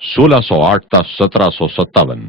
1608 تا 1757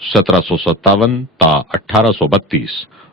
1757 تا 1832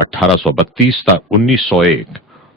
1832 تا 1901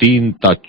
3 تا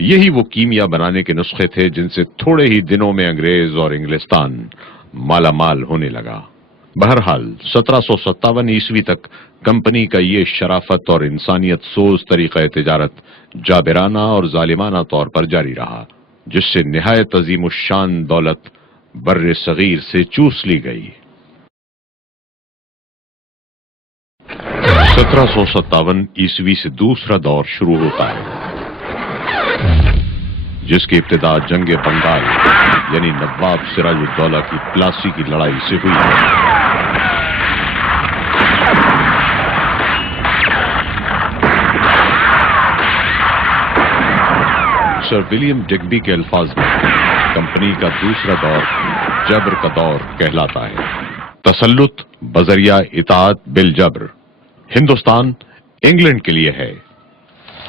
یہی وہ کیمیا بنانے کے نسخے تھے جن سے تھوڑے ہی دنوں میں انگریز اور انگلستان مالا مال ہونے لگا۔ بہرحال 1757 عیسوی تک کمپنی کا یہ شرافت اور انسانیت سوز طریقہ تجارت جابرانہ اور ظالمانہ طور پر جاری رہا، جس سے نہایت عظیم الشان دولت بر صغیر سے چوس لی گئی۔ 1757 عیسوی سے دوسرا دور شروع ہوتا ہے، جس کی ابتدا جنگ بنگال یعنی نواب سراج الدولہ کی پلاسی کی لڑائی سے ہوئی ہے۔ سر ولیم ڈگبی کے الفاظ میں کمپنی کا دوسرا دور جبر کا دور کہلاتا ہے۔ تسلط بذریعہ اطاعت بالجبر ہندوستان انگلینڈ کے لیے ہے۔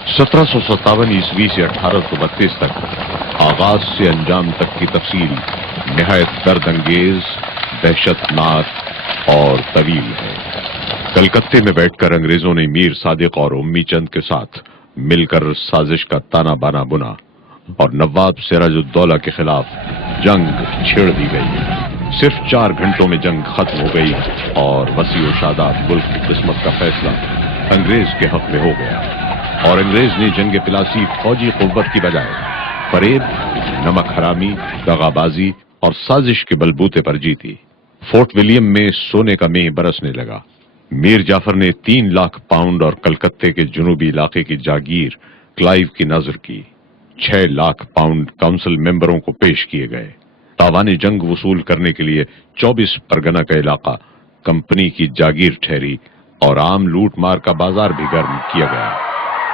1757 عیسوی سے 1832 تک آغاز سے انجام تک کی تفصیل نہایت درد انگیز، دہشت ناک اور طویل ہے۔ کلکتے میں بیٹھ کر انگریزوں نے میر صادق اور امی چند کے ساتھ مل کر سازش کا تانا بانا بنا اور نواب سراج الدولہ کے خلاف جنگ چھیڑ دی گئی۔ صرف 4 گھنٹوں میں جنگ ختم ہو گئی اور وسیع و شاداب ملک کی قسمت کا فیصلہ انگریز کے حق میں ہو گیا، اور انگریز نے جنگ پلاسی فوجی قوت کی بجائے فریب، نمک حرامی، دغابازی اور سازش کے بلبوتے پر جیتی۔ فورٹ ولیم میں سونے کا مہ برسنے لگا۔ میر جعفر نے 3 لاکھ پاؤنڈ اور کلکتے کے جنوبی علاقے کی جاگیر کلائیو کی نذر کی۔ 6 لاکھ پاؤنڈ کونسل ممبروں کو پیش کیے گئے۔ تاوان جنگ وصول کرنے کے لیے 24 پرگنہ کا علاقہ کمپنی کی جاگیر ٹھہری اور عام لوٹ مار کا بازار بھی گرم کیا گیا۔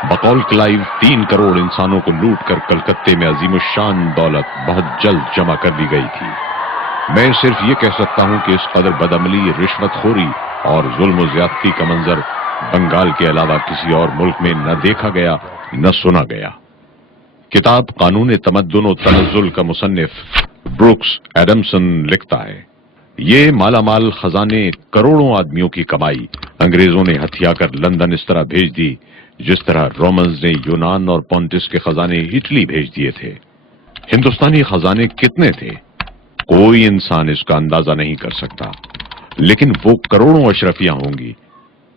بقول کلائیو 3 کروڑ انسانوں کو لوٹ کر کلکتے میں عظیم الشان دولت بہت جلد جمع کر دی گئی تھی۔ میں صرف یہ کہہ سکتا ہوں کہ اس قدر بدعملی، رشوت خوری اور ظلم و زیادتی کا منظر بنگال کے علاوہ کسی اور ملک میں نہ دیکھا گیا نہ سنا گیا۔ کتاب قانون تمدن و تنزل کا مصنف بروکس ایڈمسن لکھتا ہے، یہ مالا مال خزانے کروڑوں آدمیوں کی کمائی انگریزوں نے ہتھیا کر لندن اس طرح بھیج دی جس طرح رومنز نے یونان اور پونٹس کے خزانے اٹلی بھیج دیے تھے۔ ہندوستانی خزانے کتنے تھے کوئی انسان اس کا اندازہ نہیں کر سکتا، لیکن وہ کروڑوں اشرفیاں ہوں گی۔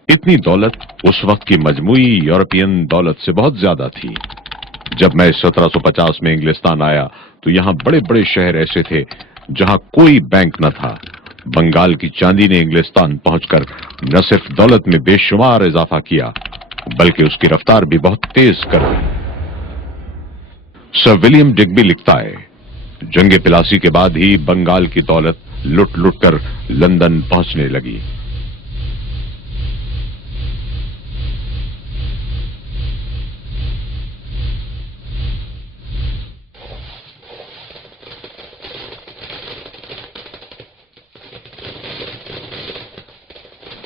اتنی دولت اس وقت کی مجموعی یورپین دولت سے بہت زیادہ تھی۔ جب میں 1750 میں انگلستان آیا تو یہاں بڑے بڑے شہر ایسے تھے جہاں کوئی بینک نہ تھا۔ بنگال کی چاندی نے انگلستان پہنچ کر نہ صرف دولت میں بے شمار اضافہ کیا بلکہ اس کی رفتار بھی بہت تیز کر دی۔ سر ولیم ڈگبی لکھتا ہے، جنگ پلاسی کے بعد ہی بنگال کی دولت لٹ لٹ کر لندن پہنچنے لگی۔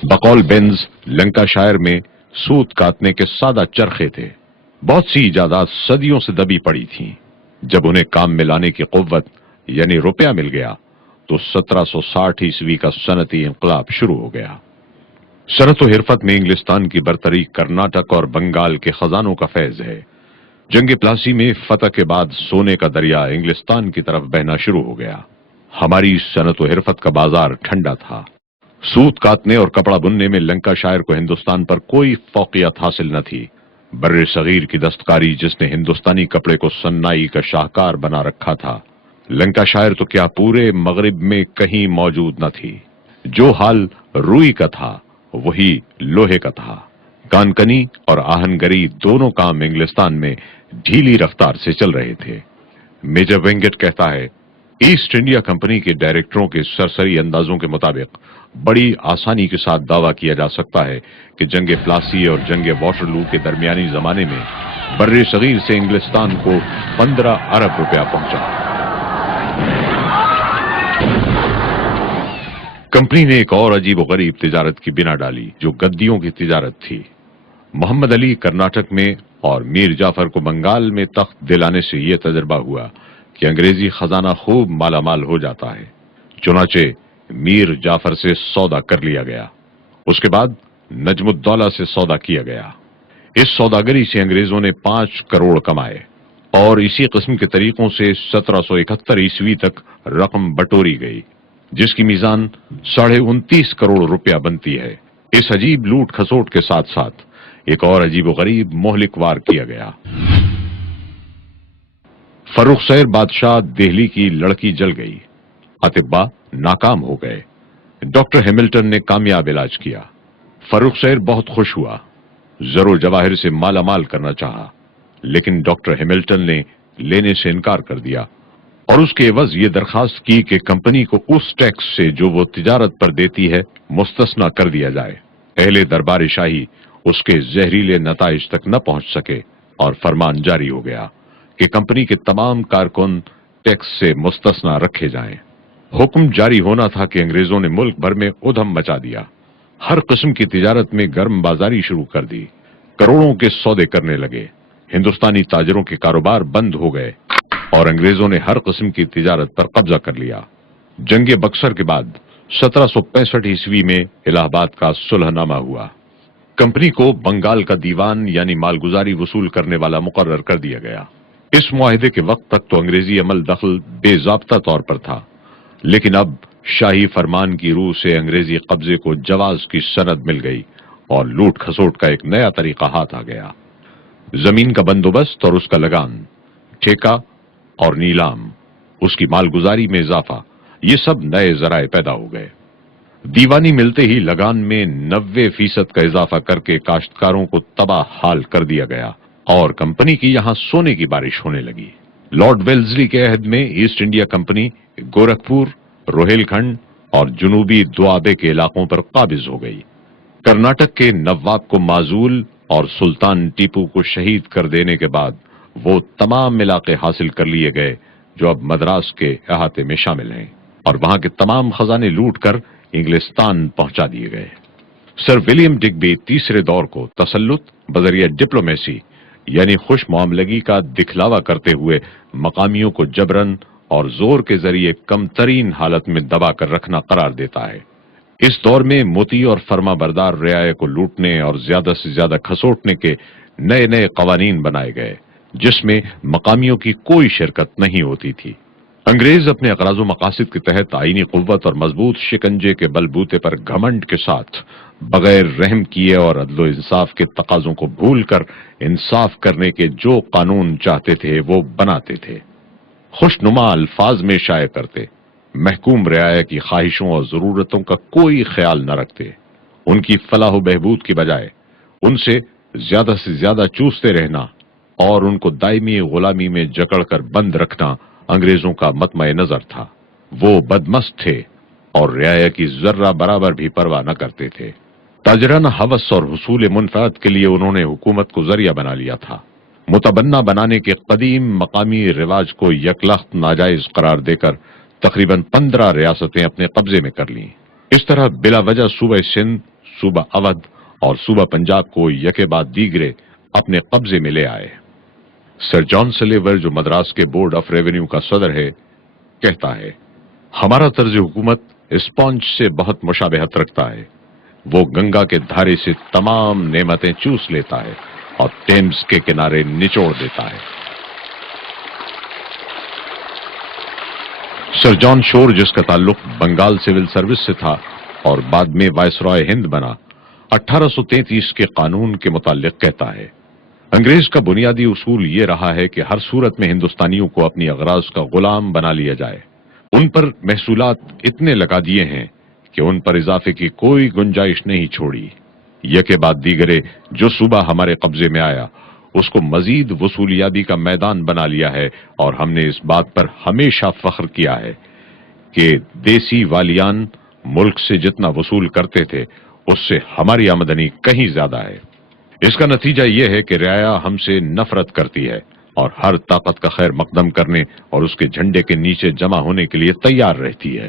بقول بینز لنکا شائر میں سوت کاٹنے کے سادہ چرخے تھے۔ بہت سی ایجادات صدیوں سے دبی پڑی تھیں۔ جب انہیں کام میں لانے کی قوت یعنی روپیہ مل گیا تو 1760 عیسوی کا صنعتی انقلاب شروع ہو گیا۔ صنعت و حرفت میں انگلستان کی برتری کرناٹک اور بنگال کے خزانوں کا فیض ہے۔ جنگ پلاسی میں فتح کے بعد سونے کا دریا انگلستان کی طرف بہنا شروع ہو گیا۔ ہماری صنعت و حرفت کا بازار ٹھنڈا تھا۔ سوت کاتنے اور کپڑا بننے میں لنکا شائر کو ہندوستان پر کوئی فوقیت حاصل نہ تھی۔ بر صغیر کی دستکاری جس نے ہندوستانی کپڑے کو صناعی کا شاہکار بنا رکھا تھا، لنکا شائر تو کیا پورے مغرب میں کہیں موجود نہ تھی۔ جو حال روئی کا تھا وہی لوہے کا تھا۔ کانکنی اور آہنگری دونوں کام انگلستان میں ڈھیلی رفتار سے چل رہے تھے۔ میجر وینگٹ کہتا ہے، ایسٹ انڈیا کمپنی کے ڈائریکٹروں کے سرسری اندازوں کے مطابق بڑی آسانی کے ساتھ دعویٰ کیا جا سکتا ہے کہ جنگ پلاسی اور جنگ واٹرلو کے درمیانی زمانے میں بر صغیر سے انگلستان کو 15 ارب روپیہ پہنچا۔ کمپنی نے ایک اور عجیب و غریب تجارت کی بنا ڈالی جو گدیوں کی تجارت تھی۔ محمد علی کرناٹک میں اور میر جعفر کو بنگال میں تخت دلانے سے یہ تجربہ ہوا کہ انگریزی خزانہ خوب مالا مال ہو جاتا ہے۔ چنانچہ میر جعفر سے سودا کر لیا گیا۔ اس کے بعد نجم الدولہ سے سودا کیا گیا۔ اس سوداگری سے انگریزوں نے 5 کروڑ کمائے۔ اور اسی قسم کے طریقوں سے 1771 عیسوی تک رقم بٹوری گئی، جس کی میزان 29.5 کروڑ روپیہ بنتی ہے۔ اس عجیب لوٹ کھسوٹ کے ساتھ ساتھ ایک اور عجیب و غریب مہلک وار کیا گیا۔ فروخ سیر بادشاہ دہلی کی لڑکی جل گئی، اطباء ناکام ہو گئے، ڈاکٹر ہیملٹن نے کامیاب علاج کیا۔ فروخ سیر بہت خوش ہوا، زر و جواہر سے مالا مال کرنا چاہا، لیکن ڈاکٹر ہیملٹن نے لینے سے انکار کر دیا اور اس کے عوض یہ درخواست کی کہ کمپنی کو اس ٹیکس سے جو وہ تجارت پر دیتی ہے مستثنا کر دیا جائے۔ اہل دربار شاہی اس کے زہریلے نتائج تک نہ پہنچ سکے اور فرمان جاری ہو گیا کہ کمپنی کے تمام کارکن ٹیکس سے مستثنا رکھے جائیں۔ حکم جاری ہونا تھا کہ انگریزوں نے ملک بھر میں ادھم مچا دیا، ہر قسم کی تجارت میں گرم بازاری شروع کر دی، کروڑوں کے سودے کرنے لگے، ہندوستانی تاجروں کے کاروبار بند ہو گئے اور انگریزوں نے ہر قسم کی تجارت پر قبضہ کر لیا۔ جنگ بکسر کے بعد 1765 عیسوی میں الہ آباد کا صلح نامہ ہوا۔ کمپنی کو بنگال کا دیوان یعنی مالگزاری وصول کرنے والا مقرر کر دیا گیا۔ اس معاہدے کے وقت تک تو انگریزی عمل دخل بے ضابطہ طور پر تھا، لیکن اب شاہی فرمان کی روح سے انگریزی قبضے کو جواز کی سند مل گئی اور لوٹ کھسوٹ کا ایک نیا طریقہ ہاتھ آ گیا۔ زمین کا بندوبست اور اس کا لگان، ٹھیکہ اور نیلام، اس کی مالگزاری میں اضافہ، یہ سب نئے ذرائع پیدا ہو گئے۔ دیوانی ملتے ہی لگان میں 90% کا اضافہ کر کے کاشتکاروں کو تباہ حال کر دیا گیا اور کمپنی کی یہاں سونے کی بارش ہونے لگی۔ لارڈ ویلزلی کے عہد میں East India company Gorakhpur, Rohail کھنڈ اور جنوبی دوآبے کے علاقوں پر قابض ہو گئی۔ کرناٹک کے نواب کو معزول اور سلطان ٹیپو کو شہید کر دینے کے بعد وہ تمام علاقے حاصل کر لیے گئے جو اب مدراس کے احاطے میں شامل ہیں، اور وہاں کے تمام خزانے لوٹ کر انگلستان پہنچا دیے گئے۔ سر ولیم ڈگبی تیسرے دور کو تسلط بذریعہ ڈپلومیسی یعنی خوش معاملگی کا دکھلاوا کرتے ہوئے مقامیوں کو جبرن اور زور کے ذریعے کم ترین حالت میں دبا کر رکھنا قرار دیتا ہے۔ اس دور میں موتی اور فرما بردار رعایا کو لوٹنے اور زیادہ سے زیادہ کھسوٹنے کے نئے نئے قوانین بنائے گئے، جس میں مقامیوں کی کوئی شرکت نہیں ہوتی تھی۔ انگریز اپنے اغراض و مقاصد کے تحت آئینی قوت اور مضبوط شکنجے کے بل بوتے پر گھمنڈ کے ساتھ بغیر رحم کیے اور عدل و انصاف کے تقاضوں کو بھول کر انصاف کرنے کے جو قانون چاہتے تھے وہ بناتے تھے، خوشنما الفاظ میں شائع کرتے، محکوم رعایا کی خواہشوں اور ضرورتوں کا کوئی خیال نہ رکھتے، ان کی فلاح و بہبود کی بجائے ان سے زیادہ چوستے رہنا اور ان کو دائمی غلامی میں جکڑ کر بند رکھنا انگریزوں کا مطمع نظر تھا۔ وہ بدمست تھے اور رعایا کی ذرہ برابر بھی پرواہ نہ کرتے تھے۔ تاجرانہ ہوس اور حصول منفعت کے لیے انہوں نے حکومت کو ذریعہ بنا لیا تھا۔ متبنہ بنانے کے قدیم مقامی رواج کو یکلخت ناجائز قرار دے کر تقریباً 15 ریاستیں اپنے قبضے میں کر لیں۔ اس طرح بلا وجہ صوبہ سندھ، صوبہ اودھ اور صوبہ پنجاب کو یکے بعد دیگرے اپنے قبضے میں لے آئے۔ سر جان سلیور جو مدراس کے بورڈ آف ریونیو کا صدر ہے، کہتا ہے، ہمارا طرز حکومت اسپونج سے بہت مشابہت رکھتا ہے۔ وہ گنگا کے دھارے سے تمام نعمتیں چوس لیتا ہے اور ٹیمز کے کنارے نچوڑ دیتا ہے۔ سر جان شور جس کا تعلق بنگال سول سروس سے تھا اور بعد میں وائسرائے ہند بنا، 1833 کے قانون کے متعلق کہتا ہے، انگریز کا بنیادی اصول یہ رہا ہے کہ ہر صورت میں ہندوستانیوں کو اپنی اغراض کا غلام بنا لیا جائے۔ ان پر محصولات اتنے لگا دیے ہیں کہ ان پر اضافے کی کوئی گنجائش نہیں چھوڑی۔ یکے بعد دیگرے جو صوبہ ہمارے قبضے میں آیا اس کو مزید وصولیابی کا میدان بنا لیا ہے، اور ہم نے اس بات پر ہمیشہ فخر کیا ہے کہ دیسی والیان ملک سے جتنا وصول کرتے تھے اس سے ہماری آمدنی کہیں زیادہ ہے۔ اس کا نتیجہ یہ ہے کہ رعایا ہم سے نفرت کرتی ہے اور ہر طاقت کا خیر مقدم کرنے اور اس کے جھنڈے کے نیچے جمع ہونے کے لیے تیار رہتی ہے۔